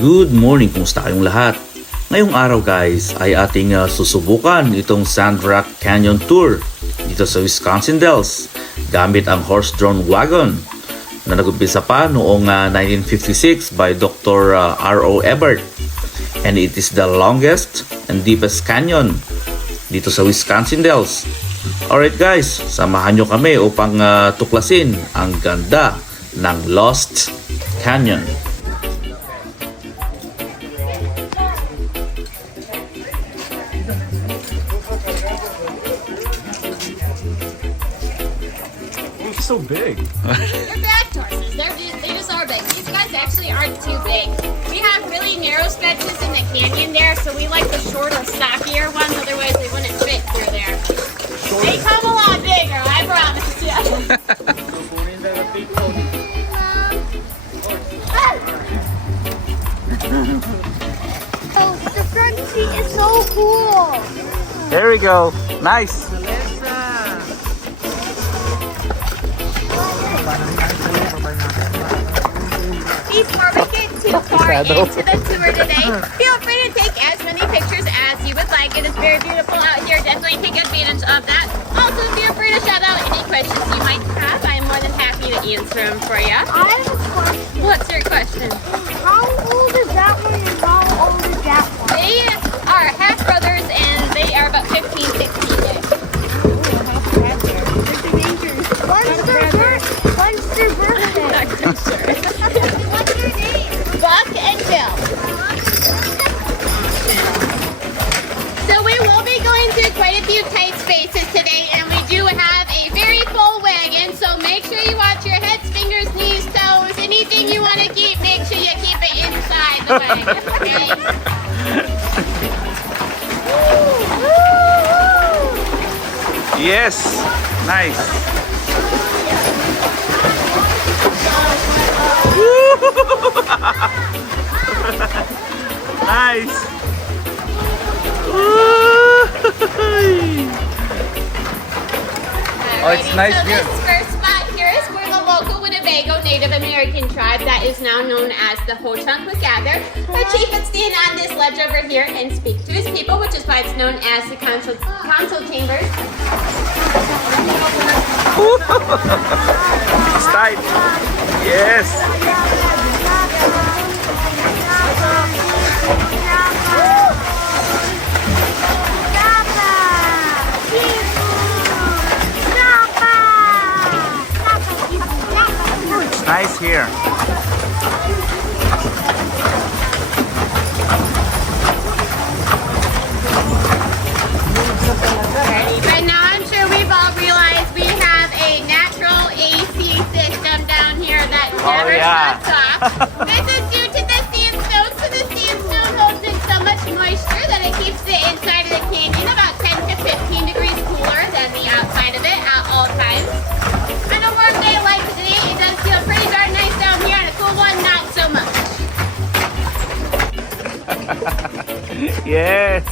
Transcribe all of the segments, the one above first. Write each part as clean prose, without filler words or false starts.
Good morning, kumusta kayong lahat? Ngayong araw guys ay ating susubukan itong Sand Rock Canyon Tour dito sa Wisconsin Dells gamit ang horse-drawn wagon na nag-umpisa pa noong 1956 by Dr. R.O. Ebert, and it is the longest and deepest canyon dito sa Wisconsin Dells. Alright guys, samahan nyo kami upang tuklasin ang ganda ng Lost Canyon. So big. They're back horses. They just are big. These guys actually aren't too big. We have really narrow stretches in the canyon there, so we like the shorter, stockier ones. Otherwise, they wouldn't fit through there. They come a lot bigger, I promise you. Oh, the front seat is so cool. There we go. Nice. Before we get too far into the tour today, feel free to take as many pictures as you would like. It is very beautiful out here. Definitely take advantage of that. Also, feel free to shout out any questions you might have. I am more than happy to answer them for you. I have a question. What's your question? How old is that one and how old is that one? They are half brothers and they are about 15, 16 ish. When's their birthday? Not quite sure. What's their name? Buck and Bill. So we will be going through quite a few tight spaces today, and we do have a very full wagon, so make sure you watch your heads, fingers, knees, toes, anything you want to keep, make sure you keep it inside the wagon, okay? Yes. Nice. Nice. Oh, it's nice so here. this first spot here is where the local Winnebago Native American tribe that is now known as the Ho-Chunk would gather. The chief would stand on this ledge over here and speak to his people, which is why it's known as the council chambers. It's tight. Yes. It's nice here. Right now, I'm sure we've all realized we have a natural AC system down here that never yeah. shuts off. This is due to the sandstone, so the sandstone holds in so much moisture that it keeps the inside of the canyon about 10 to 15 degrees cooler than the outside of it at all times. On a warm day like today, it does feel pretty darn nice down here, and a cool one, not so much. Yes.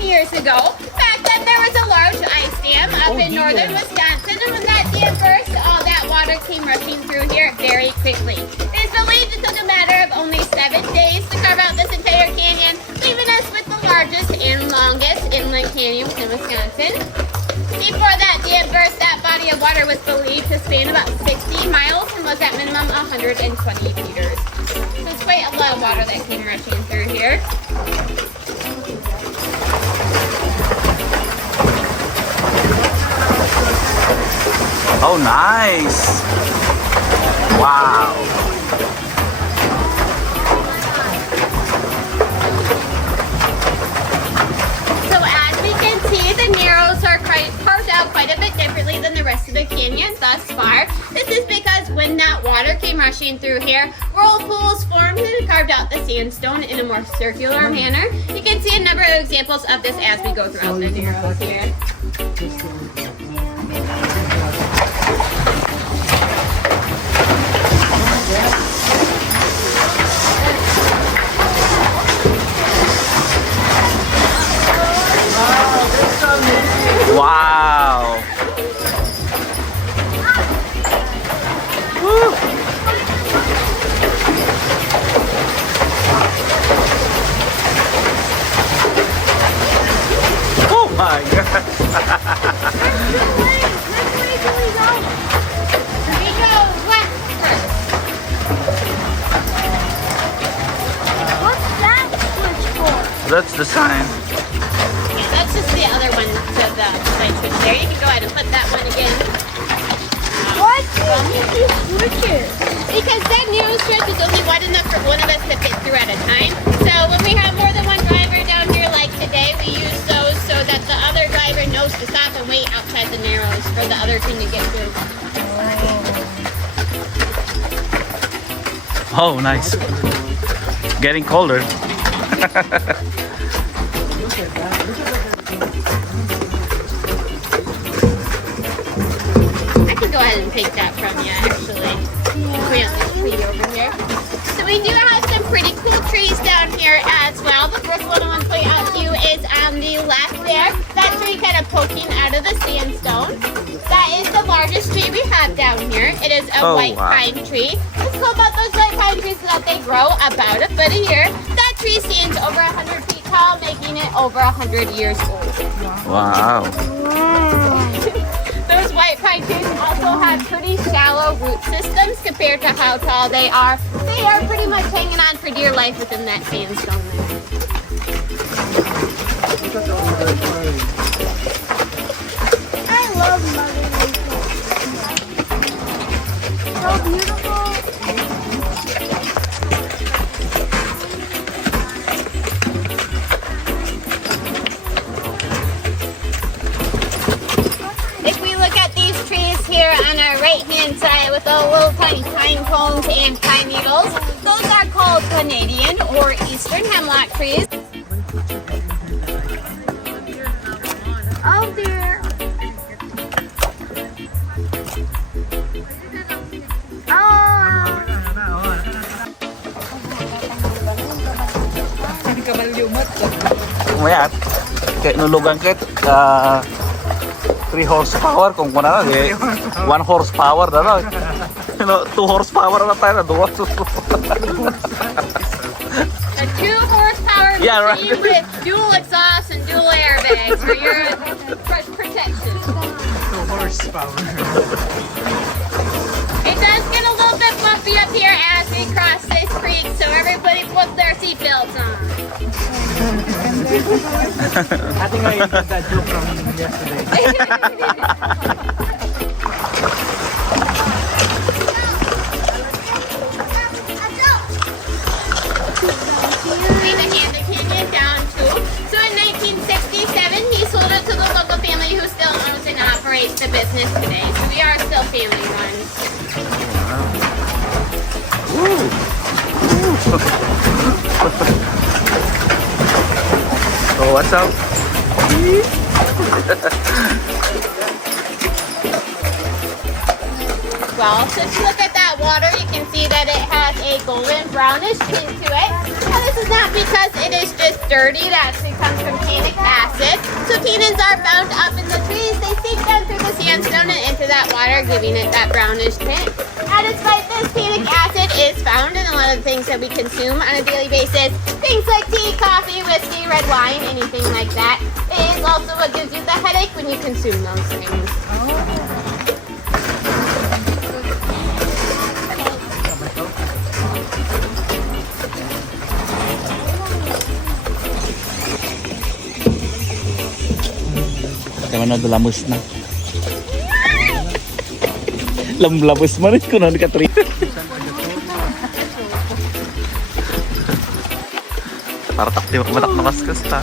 Years ago. Back then there was a large ice dam up in northern Wisconsin, and when that dam burst, all that water came rushing through here very quickly. It is believed it took a matter of only 7 days to carve out this entire canyon, leaving us with the largest and longest inland canyon in Wisconsin. Before that dam burst, that body of water was believed to span about 60 miles and was at minimum 120 meters. So it's quite a lot of water that came rushing through here. Oh, nice. Wow. So as we can see, the narrows are carved out quite a bit differently than the rest of the canyon thus far. This is because when that water came rushing through here, whirlpools formed and carved out the sandstone in a more circular manner. You can see a number of examples of this as we go throughout the narrows here. That's the sign. Yeah, that's just the other one to the light switch there. You can go ahead and put that one again. Why can't you just switch it? Because that narrow stretch is only wide enough for one of us to fit through at a time. So when we have more than one driver down here like today, we use those so that the other driver knows to stop and wait outside the narrows for the other team to get through. Oh, nice. Getting colder. I can go ahead and take that from you, actually. We have this tree over here. So we do have some pretty cool trees down here as well. The first one I want to point out to you is on the left there. That tree kind of poking out of the sandstone. That is the largest tree we have down here. It is a white pine tree. What's cool about those white pine trees is that they grow about a foot a year. That tree stands over 100 feet tall, making it over 100 years old. Wow. Those white pine trees also have pretty shallow root systems compared to how tall they are. They are pretty much hanging on for dear life within that sandstone there. I love Mother Nature. So beautiful. If we look at these trees here on our right-hand side with the little tiny pine cones and pine needles, those are called Canadian or Eastern hemlock trees. Oh dear. Mayat. Kayak nulugan ket 3 horsepower kung kuna na 1 horsepower na no. 2 horsepower na tayo na 2. A 2 horsepower Yeah, machine right. with dual exhaust and dual airbags for your protection. Horsepower. It does get a little bit bumpy up here as we cross this creek, so everybody put their seatbelts on. I think I did that joke from yesterday. See the Hander Canyon down too. So in 1967, he sold it to the local family who still owns and operates the business today. So we are still family run. So what's up? Well, since you look at that water, you can see that it has a golden brownish tint to it. Now this is not because it is just dirty, it actually comes from tannic acid. So tannins are found up in the trees, they seep down through the sandstone and into that water, giving it that brownish tint. Now despite this, tannic acid is found in a lot of the things that we consume on a daily basis. Things like tea, coffee, whiskey, red wine, anything like that. It is also what gives you the headache when you consume those things. Kaya naglamus na. Lamlabos mo rin kung ano ka 3. Para takti matak na kaskas ta.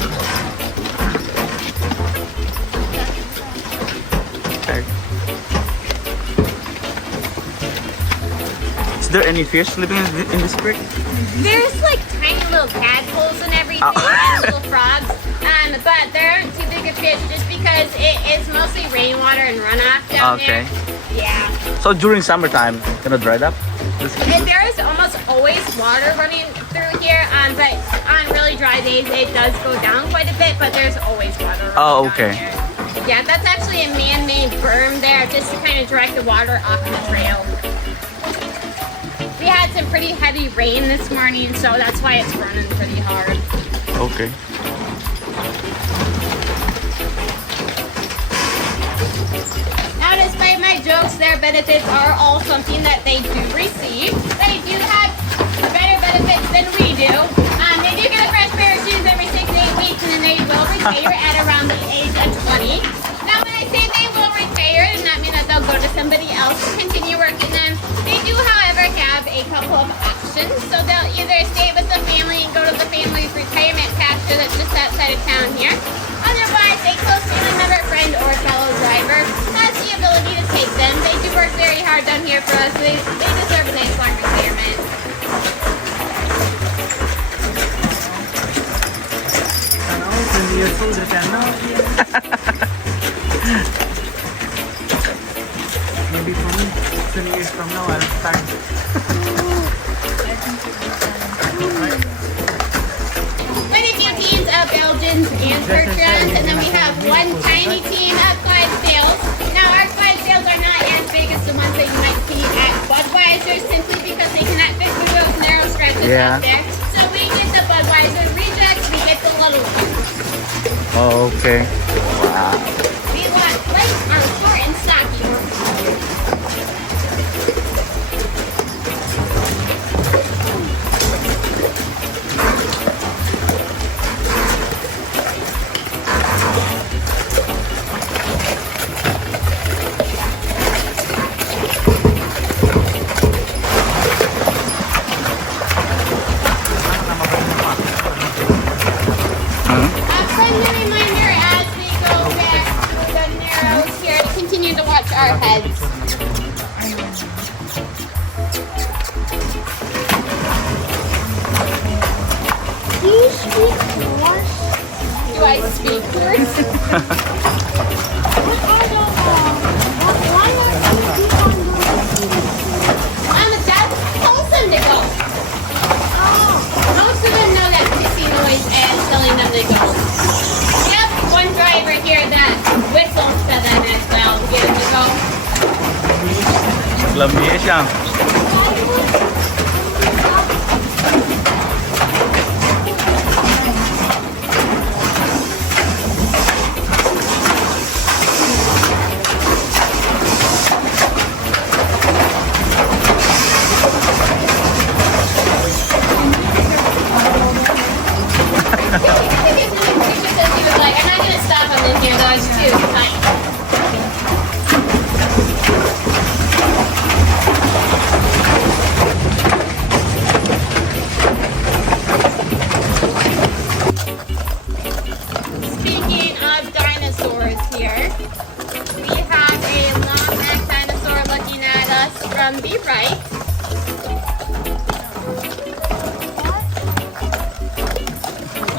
Okay. Is there any fish living in this creek? There's like tiny little tadpoles and everything, and little frogs, but there aren't too big of fish just because it is mostly rainwater and runoff down Okay. there. Yeah. So during summertime, gonna dry up? And there is almost always water running through here, but on really dry days it does go down quite a bit, but there's always water running Oh, down okay. here. Yeah, that's actually a man-made berm there just to kind of direct the water off the trail. We had some pretty heavy rain this morning, so that's why it's running pretty hard. Okay. Now, despite my jokes, their benefits are all something that they do receive. They do have better benefits than we do. They do get a fresh pair of shoes every 6 to retire at around the age of 20. Now, when I say they will retire, it does not mean that they'll go to somebody else to continue working them. They do, however, have a couple of options. So they'll either stay with the family and go to the family's retirement pasture that's just outside of town here. Otherwise, a close family member, friend, or fellow driver has the ability to take them. They do work very hard down here for us, so they deserve a nice long retirement. Sana all 20 years old, retire now. Maybe for me, 20 years from now, I'll start. Quite a few teams of Belgians and Bertrands, and then we have one tiny team of Clydesdales. Now, our Clydesdales are not as big as the ones that you might see at Budweiser, simply because they cannot fit through those narrow stretches Yeah. out there. So we get the Budweiser rejects, we get the little ones. Oh, okay. Wow. We want light or short and stocky. Friendly reminder as we go back through the narrows here to continue to watch our heads. Do you speak Norse? Do I speak words? What are they? Why not speak on Norse? That's wholesome to go. Most of them know that hissing noise as telling them to go. Yep, one driver here that whistles to them as well to get them to go. Alam niya siya. I'm not gonna stop on this here though, it's too tight. Speaking of dinosaurs here, we have a long-necked dinosaur looking at us from the right.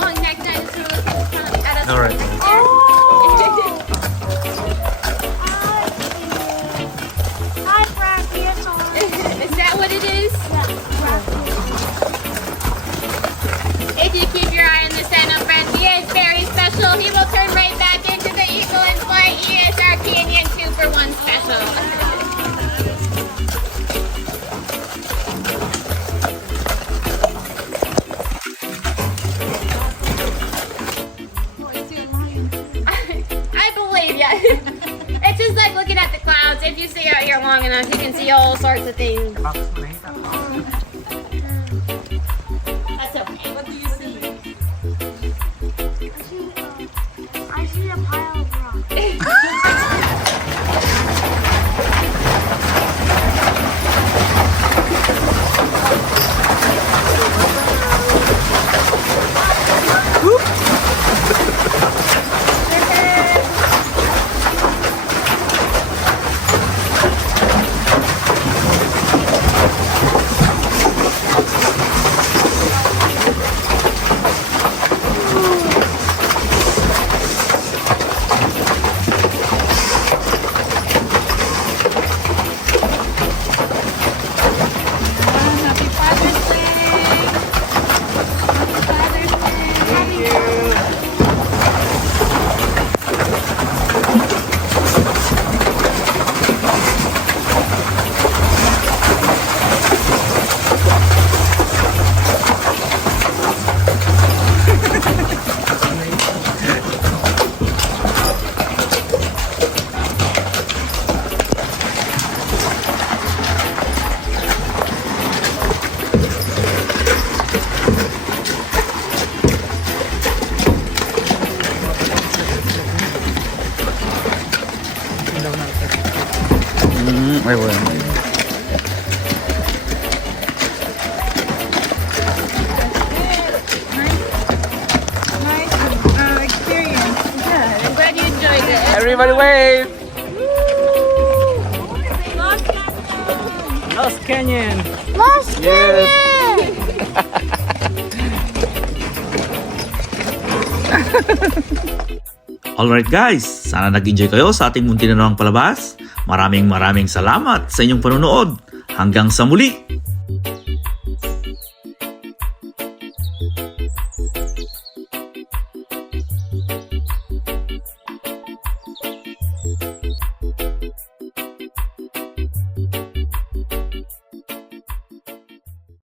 Long-necked dinosaur looking at us All right. from the right. Hi, Brachiosaurus. Is that what it is? Yeah, If you keep your eye on the Sentinel friend, he is very special. He will turn right back into the eagle and flight. He is our Canyon 2-for-1 special. I believe you. It's just like looking at the clouds. If you stay out here long enough, you can see all sorts of things. That's okay. What do you see? I see a pile of rocks. Ay, wala. Nice experience. Yeah, I'm glad you enjoyed it. Everybody wave! Lost Canyon. Lost Yes. Alright guys, sana nag-enjoy kayo sa ating munti na namang palabas. Maraming salamat sa inyong panonood. Hanggang sa muli!